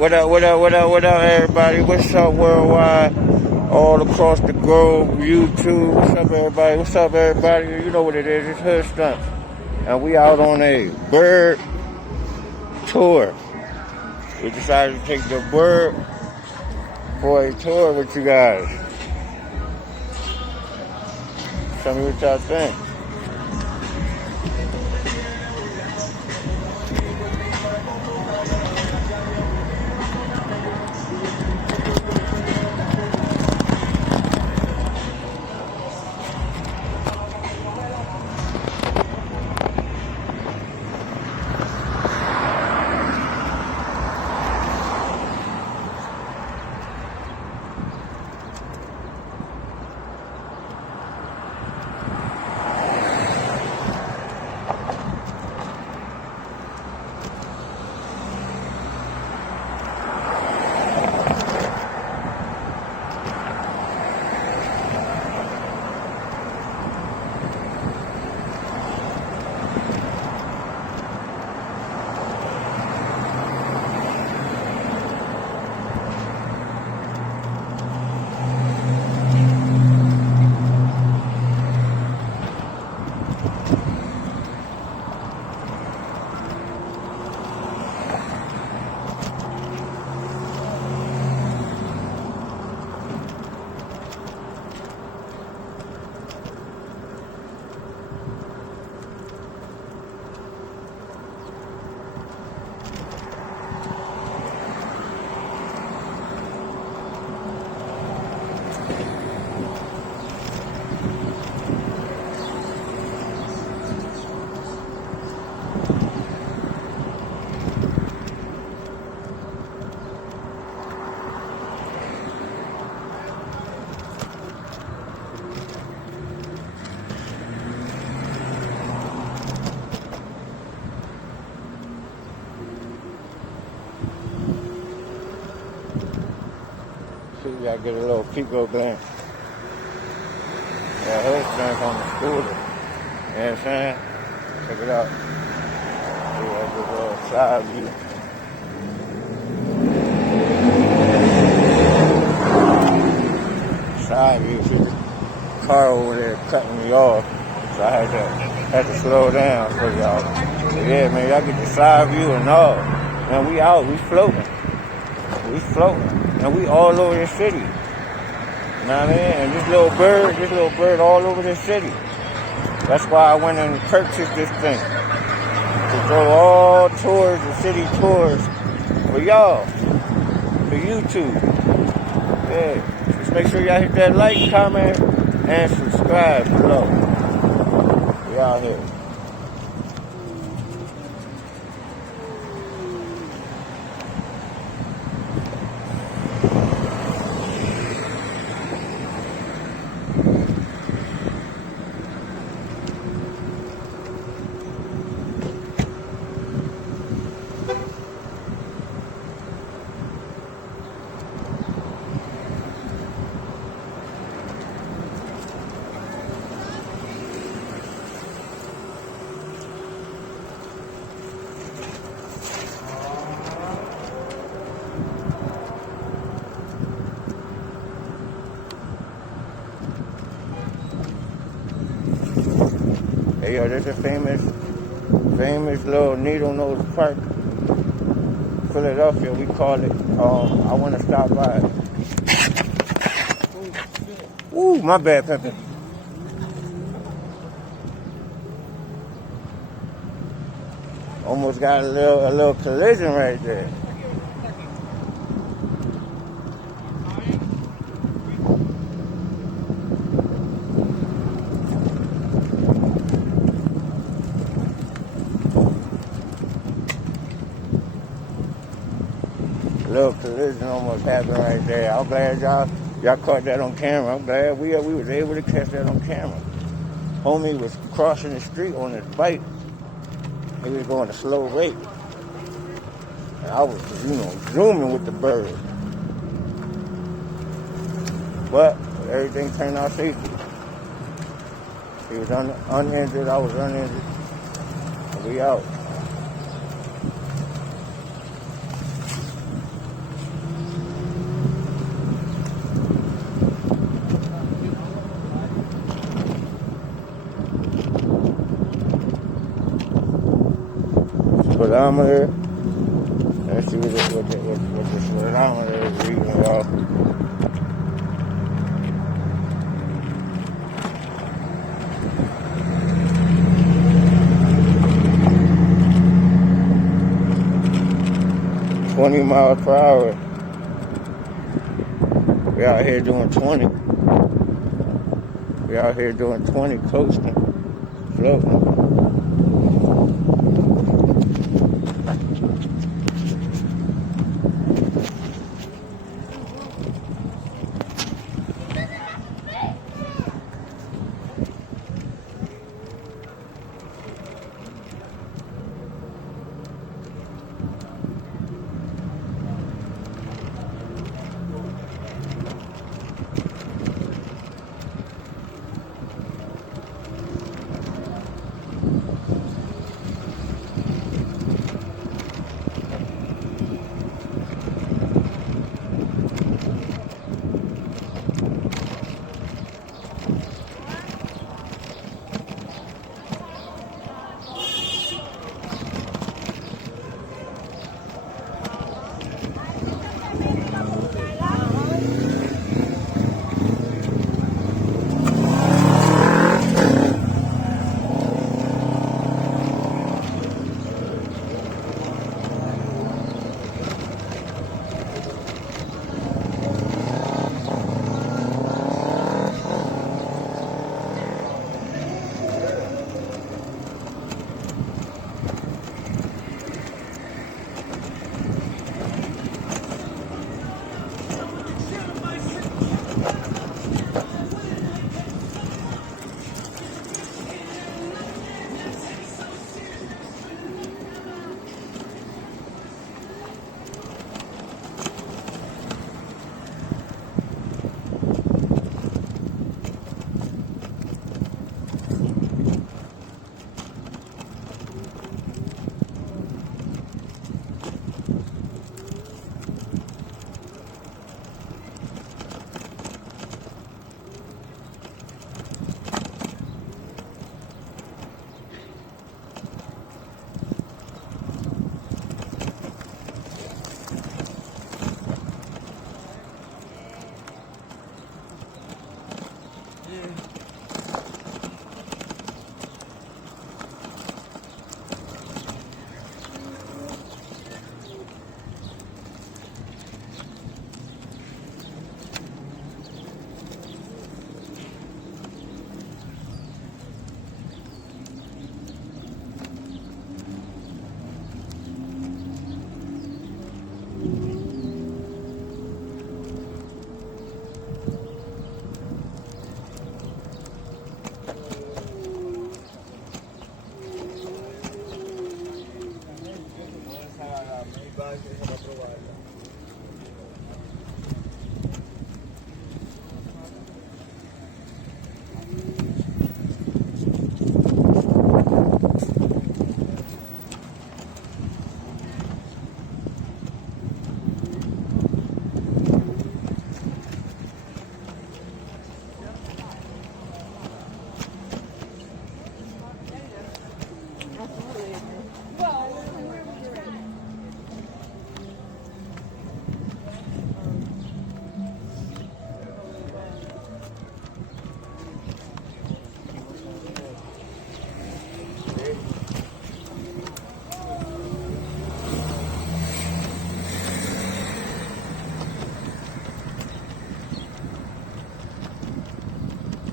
What up, what up, what up, what up, everybody? What's up, worldwide? All across the globe, YouTube. What's up, everybody? What's up, everybody? You know what it is. It's Hood Stunts. And we out on a bird tour. We decided to take the bird for a tour with you guys. Tell me what y'all think. See, we gotta get a little Pico glance. Yeah, Hood Stunts on the scooter. You know what I'm saying? Check it out. See, that's a little side view. Side view. See the car over there cutting me off. So I had to slow down for y'all. So yeah, man, y'all get the side view and all. Man, we out, we floating. We floating. And we all over the city. You know what I mean? And this little bird all over the city. That's why I went and purchased this thing. To go all tours, the city tours, for y'all. For YouTube. Yeah. Just make sure y'all hit that like, comment, and subscribe below. We out here. Hey, yo, there's a famous little needle-nose park, Philadelphia, we call it. I want to stop by. Ooh, my bad, Pepe. Almost got a little collision right there. Little collision almost happened right there. I'm glad y'all caught that on camera. I'm glad we was able to catch that on camera. Homie was crossing the street on his bike. He was going a slow rate. And I was, zooming with the bird. But everything turned out safely. He was uninjured, I was uninjured. And we out. speedometer. Let's see what the speedometer is reading, y'all. $20 miles per hour. We out here doing 20. We out here doing 20, coasting, floating.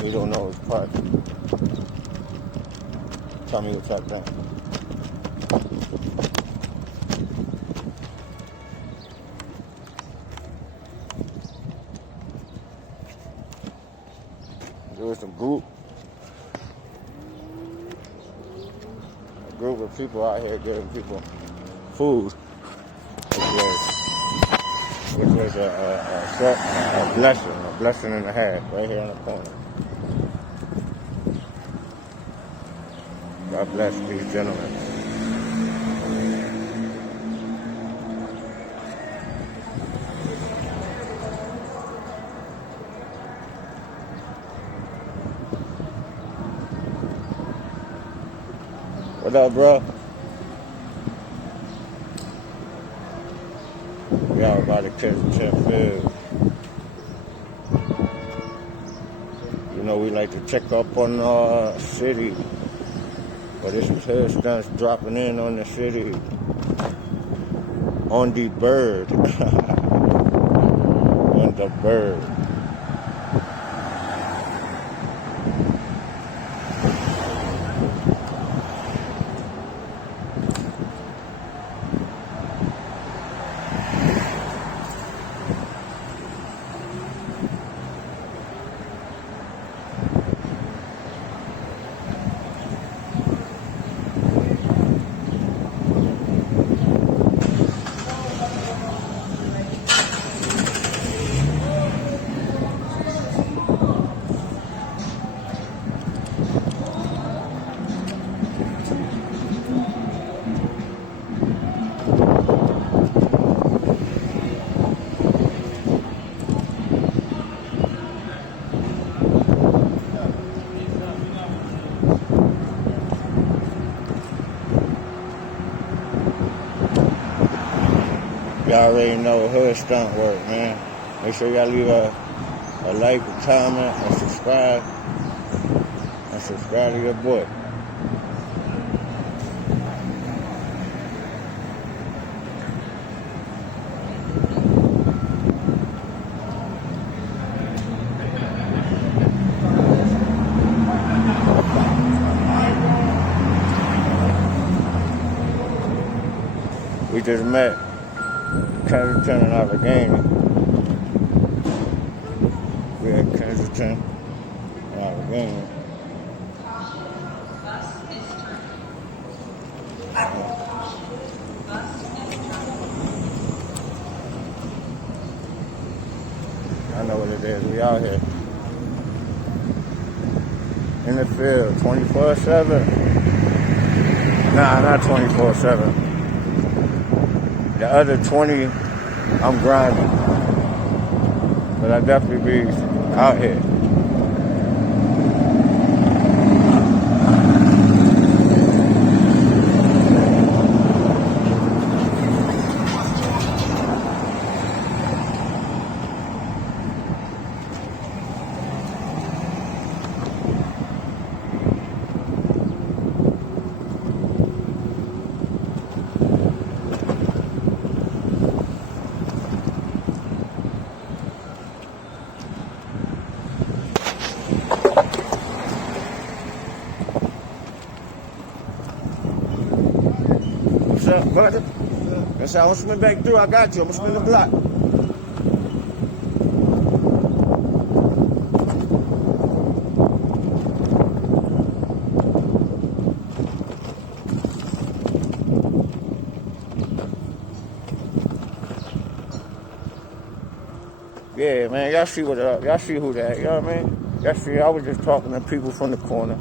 We don't know his part. Tell me what's up there. There was a group of people out here giving people food, which was a blessing and a half, right here in the corner. God bless these gentlemen. What up, bro? We out by the Kensington Ave. You know, we like to check up on our city. But this is hood stunts dropping in on the city. On the bird. On the bird. Y'all already know hood stunt work, man. Make sure y'all leave a like, a comment, and subscribe. And subscribe to your boy. We just met Kensington Ave. We at Kensington Ave. I know what it is. We out here in the field 24/7. Nah, not 24/7. The other 20, I'm grinding. But I definitely be out here. What's up, brother? Yes, I'm gonna swing back through. I got you. I'm gonna spin the block. Yeah, man, y'all see y'all see who that, you know what I mean? Y'all see, I was just talking to people from the corner.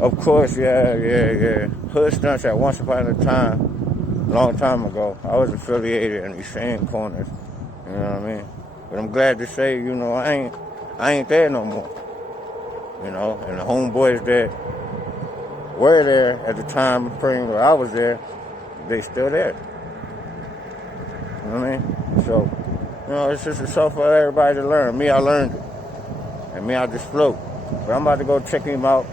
Of course, yeah. Hood stunts at once upon a time, a long time ago. I was affiliated in these same corners, you know what I mean? But I'm glad to say, you know, I ain't there no more, you know? And the homeboys that were there at the time, praying where I was there, they still there. You know what I mean? So, you know, it's just a show for everybody to learn. Me, I learned it. And me, I just float. But I'm about to go check him out.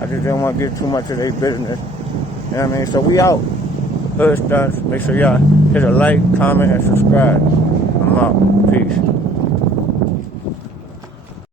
I just didn't want to get too much of their business. You know what I mean? So we out. Hood stunts. Make sure y'all hit a like, comment, and subscribe. I'm out. Peace.